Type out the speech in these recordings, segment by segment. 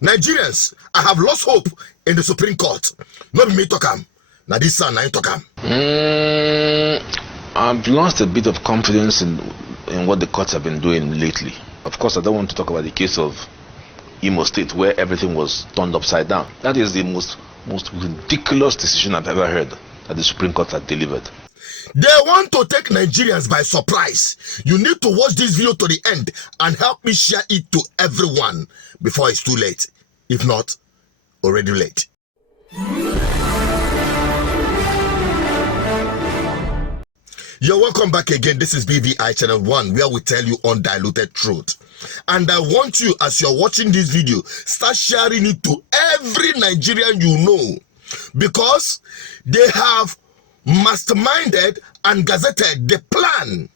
Nigerians, I have lost hope in the Supreme Court. Not me talk am. Now this son I talk am. I've lost a bit of confidence in what the courts have been doing lately. Of course, I don't want to talk about the case of Imo State where everything was turned upside down. That is the most ridiculous decision I've ever heard that the Supreme Court had delivered. They want to take Nigerians by surprise. You need to watch this video to the end and help me share it to everyone before it's too late. If not, already late. You're welcome back again. This is BVI Channel 1, where we tell you undiluted truth. And I want you, as you're watching this video, start sharing it to every Nigerian you know, because they have masterminded and gazetted the plan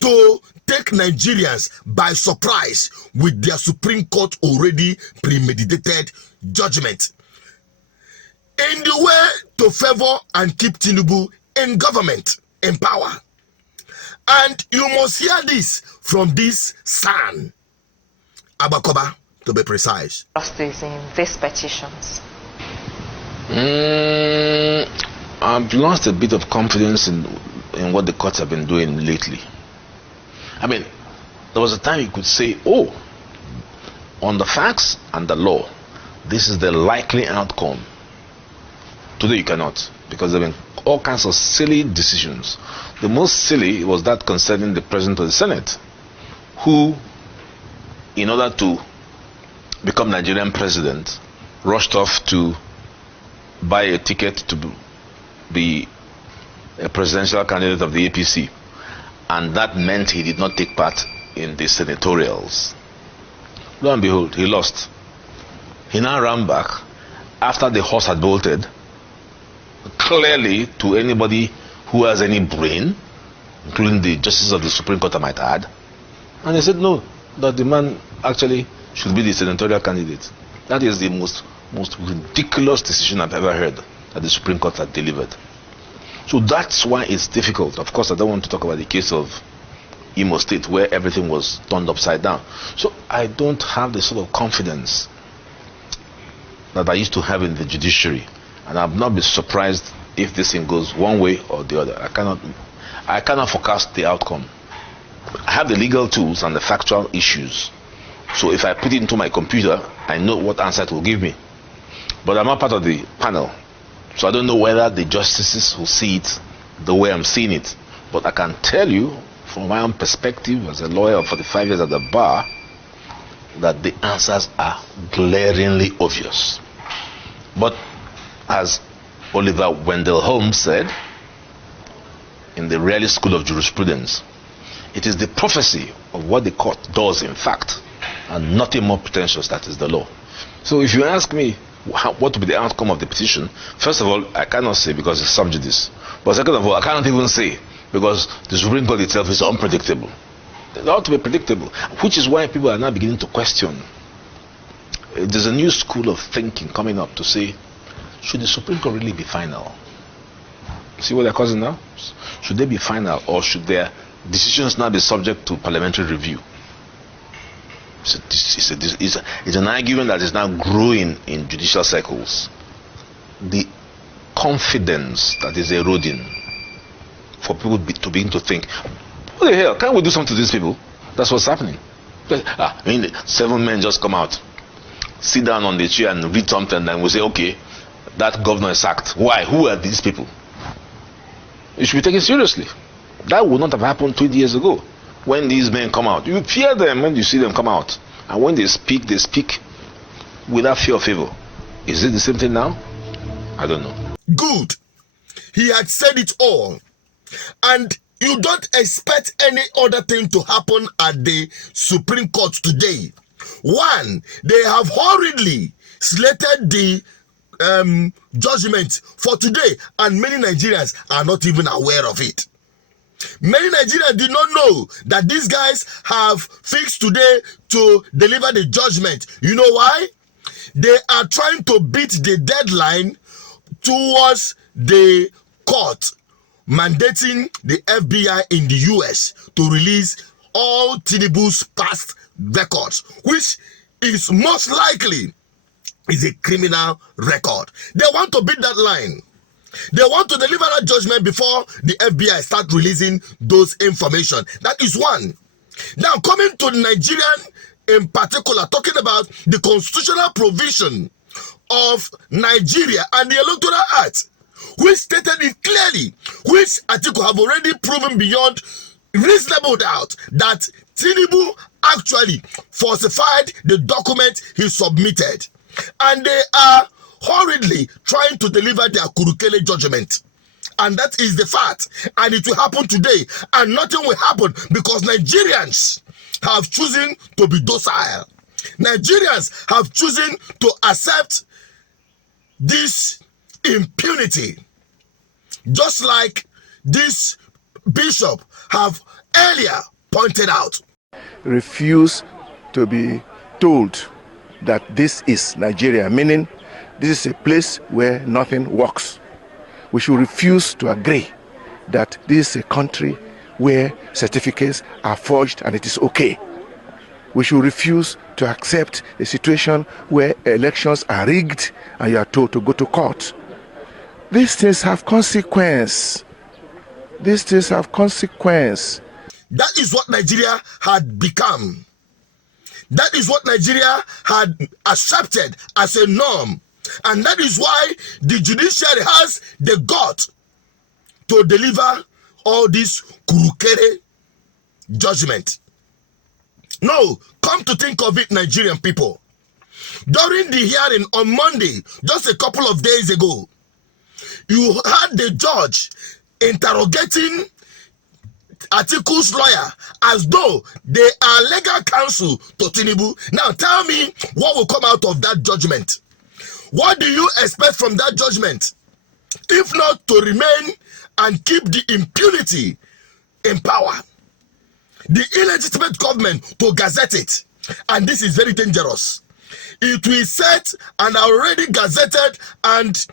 to take Nigerians by surprise with their Supreme Court already premeditated judgment in the way to favor and keep Tinubu in government, in power. And you must hear this from this son, Abakoba, to be precise. Justice in these petitions. I've lost a bit of confidence in what the courts have been doing lately. I mean, there was a time you could say, oh, on the facts and the law, this is the likely outcome. Today you cannot, because there have been all kinds of silly decisions. The most silly was that concerning the President of the Senate, who, in order to become Nigerian president, rushed off to buy a ticket to be a presidential candidate of the APC, and that meant he did not take part in the senatorials. Lo and behold, he lost. He now ran back after the horse had bolted, clearly to anybody who has any brain, including the justices of the Supreme Court, I might add, and they said no, that the man actually should be the senatorial candidate. That is the most ridiculous decision I've ever heard that the Supreme Court had delivered. So that's why it's difficult. Of course, I don't want to talk about the case of Imo State where everything was turned upside down. So I don't have the sort of confidence that I used to have in the judiciary, and I've not been surprised if this thing goes one way or the other. I cannot forecast the outcome. I have the legal tools and the factual issues. So if I put it into my computer, I know what answer it will give me. But I'm not part of the panel, so I don't know whether the justices will see it the way I'm seeing it. But I can tell you, from my own perspective as a lawyer of 45 years at the bar, that the answers are glaringly obvious. But as Oliver Wendell Holmes said in the Raleigh School of Jurisprudence, it is the prophecy of what the court does in fact, and nothing more pretentious, that is the law. So if you ask me what will be the outcome of the petition, first of all, I cannot say because it's sub judice. But second of all, I cannot even say because the Supreme Court itself is unpredictable. It ought to be predictable, which is why people are now beginning to question. There's a new school of thinking coming up to say, should the Supreme Court really be final? See what they're causing now? Should they be final, or should their decisions now be subject to parliamentary review? It's an argument that is now growing in judicial circles. The confidence that is eroding for people to begin to think, what the hell, can't we do something to these people? That's what's happening. I mean, 7 men just come out, sit down on the chair and read something, and we say, okay, that governor is sacked. Why? Who are these people? It should be taken seriously. That would not have happened 20 years ago. When these men come out, you fear them when you see them come out, and when they speak without fear or favor. Is it the same thing now? I don't know. Good. He had said it all, and you don't expect any other thing to happen at the Supreme Court today. One, they have hurriedly slated the judgment for today, and many Nigerians are not even aware of it. Many Nigerians did not know that these guys have fixed today to deliver the judgment. You know why? They are trying to beat the deadline towards the court mandating the FBI in the US to release all Tinubu's past records, which is most likely is a criminal record. They want to beat that line. They want to deliver that judgment before the FBI start releasing those information. That is one. Now, coming to Nigerian in particular, talking about the constitutional provision of Nigeria and the Electoral Act, which stated it clearly, which Atiku have already proven beyond reasonable doubt that Tinubu actually falsified the document he submitted. And they are hurriedly trying to deliver their Kurukele judgment. And that is the fact. And it will happen today. And nothing will happen because Nigerians have chosen to be docile. Nigerians have chosen to accept this impunity. Just like this bishop have earlier pointed out. Refuse to be told that this is Nigeria, meaning this is a place where nothing works. We should refuse to agree that this is a country where certificates are forged and it is okay. We should refuse to accept a situation where elections are rigged and you are told to go to court. These things have consequence. These things have consequence. That is what Nigeria had become. That is what Nigeria had accepted as a norm. And that is why the judiciary has the gut to deliver all this Kurukere judgment. No, come to think of it, Nigerian people. During the hearing on Monday, just a couple of days ago, you had the judge interrogating Atiku's lawyer as though they are legal counsel to Tinubu. Now tell me what will come out of that judgment. What do you expect from that judgment? If not to remain and keep the impunity in power. The illegitimate government to gazette it. And this is very dangerous. It will set and already gazetted and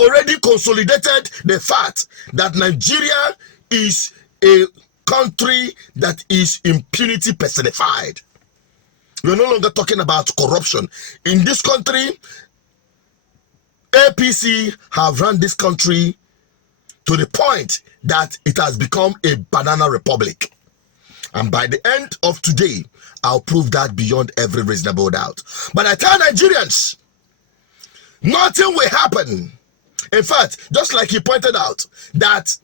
already consolidated the fact that Nigeria is a country that is impunity personified. We're no longer talking about corruption. In this country, APC have run this country to the point that it has become a banana republic. And by the end of today, I'll prove that beyond every reasonable doubt. But I tell Nigerians, nothing will happen. In fact, just like he pointed out, that,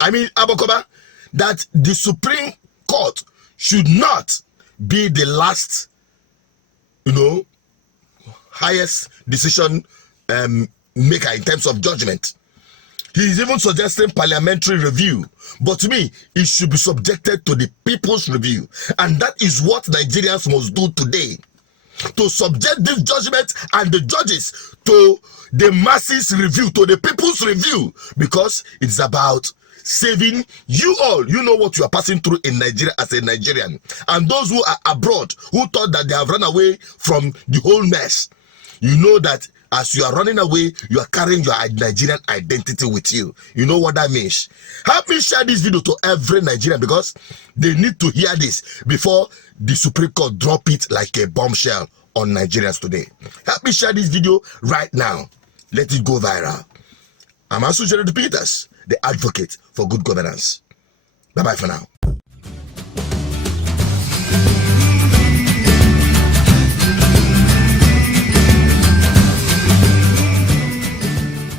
Abakoba, that the Supreme Court should not be the last, highest decision maker in terms of judgment. He is even suggesting parliamentary review. But to me, it should be subjected to the people's review. And that is what Nigerians must do today. To subject this judgment and the judges to the masses review, to the people's review. Because it's about saving you all. You know what you are passing through in Nigeria as a Nigerian. And those who are abroad, who thought that they have run away from the whole mess. You know that as you are running away, you are carrying your Nigerian identity with you. You know what that means. Help me share this video to every Nigerian because they need to hear this before the Supreme Court drop it like a bombshell on Nigerians today. Help me share this video right now. Let it go viral. I'm Asu Peters, the advocate for good governance. Bye-bye for now.